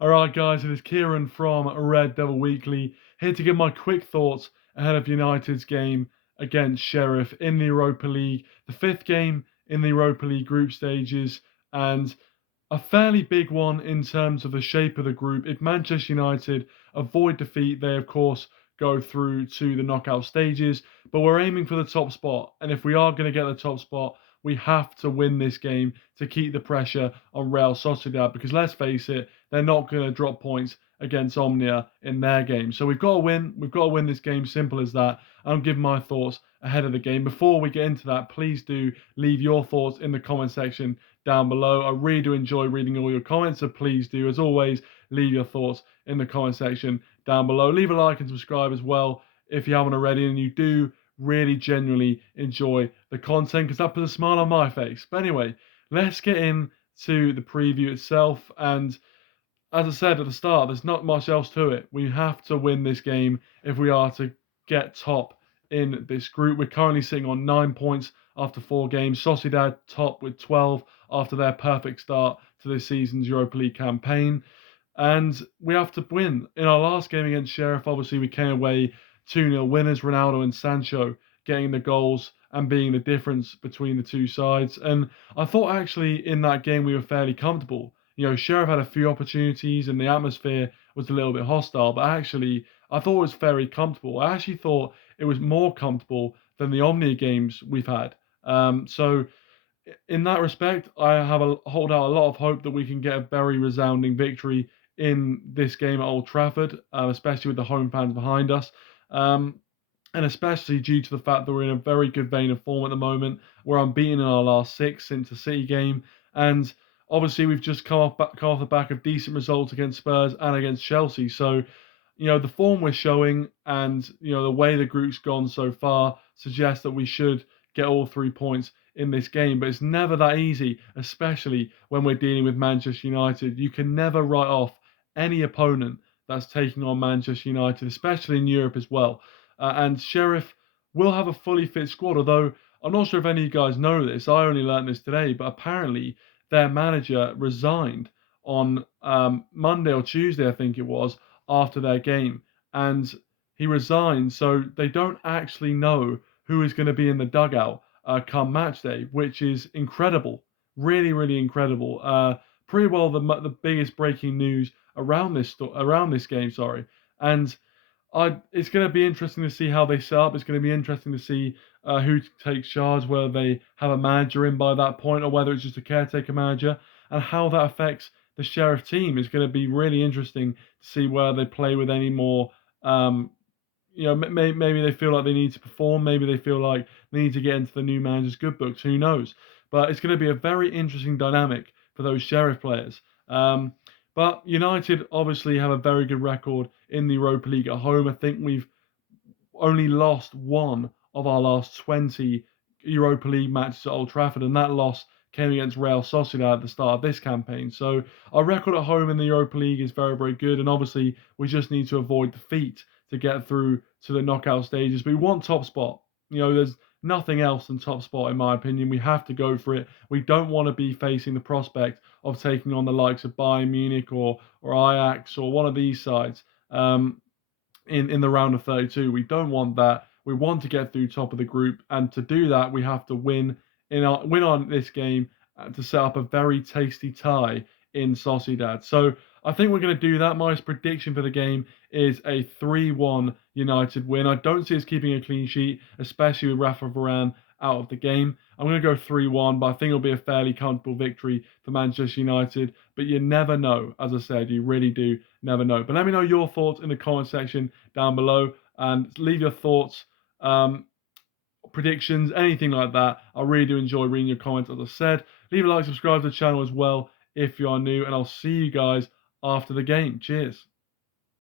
Alright guys, it is Kieran from RedDevilWeekly, here to give my quick thoughts ahead of United's game against Sheriff in the Europa League, the fifth game in the Europa League group stages, and a fairly big one in terms of the shape of the group. If Manchester United avoid defeat, they of course go through to the knockout stages, but we're aiming for the top spot, and if we are going to get the top spot, we have to win this game to keep the pressure on Real Sociedad, because let's face it, they're not going to drop points against Omnia in their game. So we've got to win. We've got to win this game. Simple as that. I'll give my thoughts ahead of the game. Before we get into that, please do leave your thoughts in the comment section down below. I really do enjoy reading all your comments, so please do, as always, leave your thoughts in the comment section down below. Leave a like and subscribe as well if you haven't already, and you do really genuinely enjoy the content, because that puts a smile on my face. But anyway, let's get into the preview itself. And as I said at the start, there's not much else to it. We have to win this game if we are to get top in this group. We're currently sitting on 9 points after 4 games. Sociedad top with 12 after their perfect start to this season's Europa League campaign. And we have to win. In our last game against Sheriff, obviously we came away 2-0 winners, Ronaldo and Sancho getting the goals and being the difference between the two sides. And I thought actually in that game we were fairly comfortable. You know, Sheriff had a few opportunities and the atmosphere was a little bit hostile, but actually I thought it was very comfortable. I actually thought it was more comfortable than the Omnia games we've had. So in that respect, I hold out a lot of hope that we can get a very resounding victory in this game at Old Trafford, especially with the home fans behind us. And especially due to the fact that we're in a very good vein of form at the moment. We're unbeaten in our last 6 since the City game. And obviously, we've just come off the back of decent results against Spurs and against Chelsea. So, you know, the form we're showing and, you know, the way the group's gone so far suggests that we should get all 3 points in this game. But it's never that easy, especially when we're dealing with Manchester United. You can never write off any opponent that's taking on Manchester United, especially in Europe as well. And Sheriff will have a fully fit squad, although I'm not sure if any of you guys know this. I only learned this today, but apparently their manager resigned on Monday or Tuesday, I think it was, after their game. And he resigned, so they don't actually know who is going to be in the dugout come match day, which is incredible. Really, really incredible. Pretty well the biggest breaking news around this game, sorry. And it's going to be interesting to see how they set up. It's going to be interesting to see who takes charge, whether they have a manager in by that point or whether it's just a caretaker manager, and how that affects the Sheriff team. Is going to be really interesting to see where they play with any more. You know, maybe they feel like they need to perform. Maybe they feel like they need to get into the new manager's good books. Who knows? But it's going to be a very interesting dynamic for those Sheriff players. But United obviously have a very good record in the Europa League at home. I think we've only lost one of our last 20 Europa League matches at Old Trafford, and that loss came against Real Sociedad at the start of this campaign. So our record at home in the Europa League is very, very good, and obviously we just need to avoid defeat to get through to the knockout stages. We want top spot. You know, there's nothing else than top spot in my opinion. We have to go for it. We don't want to be facing the prospect of taking on the likes of Bayern Munich or Ajax or one of these sides. In the round of 32. We don't want that. We want to get through top of the group, and to do that, we have to win on this game to set up a very tasty tie in Sociedad. So I think we're going to do that. My prediction for the game is a 3-1 United win. I don't see us keeping a clean sheet, especially with Rafa Varane out of the game. I'm going to go 3-1, but I think it'll be a fairly comfortable victory for Manchester United. But you never know. As I said, you really do never know. But let me know your thoughts in the comment section down below, and leave your thoughts, predictions, anything like that. I really do enjoy reading your comments, as I said. Leave a like, subscribe to the channel as well if you are new, and I'll see you guys after the game. Cheers.